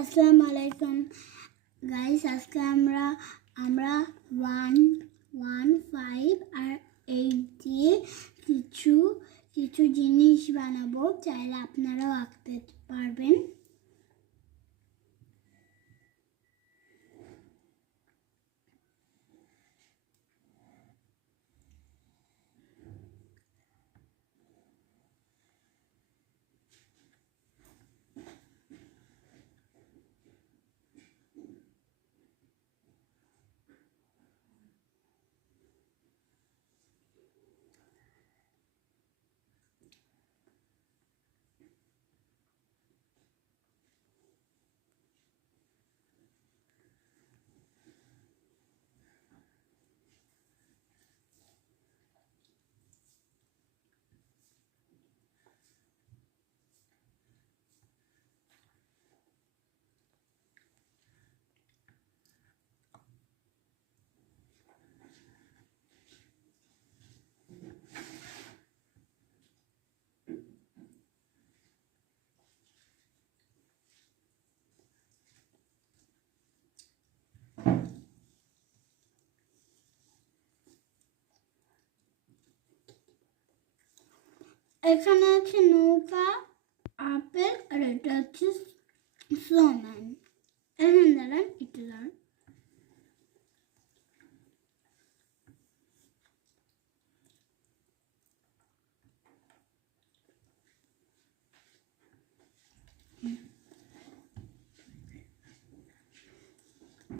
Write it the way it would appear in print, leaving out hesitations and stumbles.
আসসালামু আলাইকুম গাইস, আজকে আমরা 1, আর 8 দিয়ে কিছু জিনিস বানাবো। চাইলে আপনারাও আঁকতে পারবেন। এখানে আছে নৌকা, আপেল, আর এটা হচ্ছে স্নোম্যান। এখন দাঁড়ান, একটু দাঁড়ান।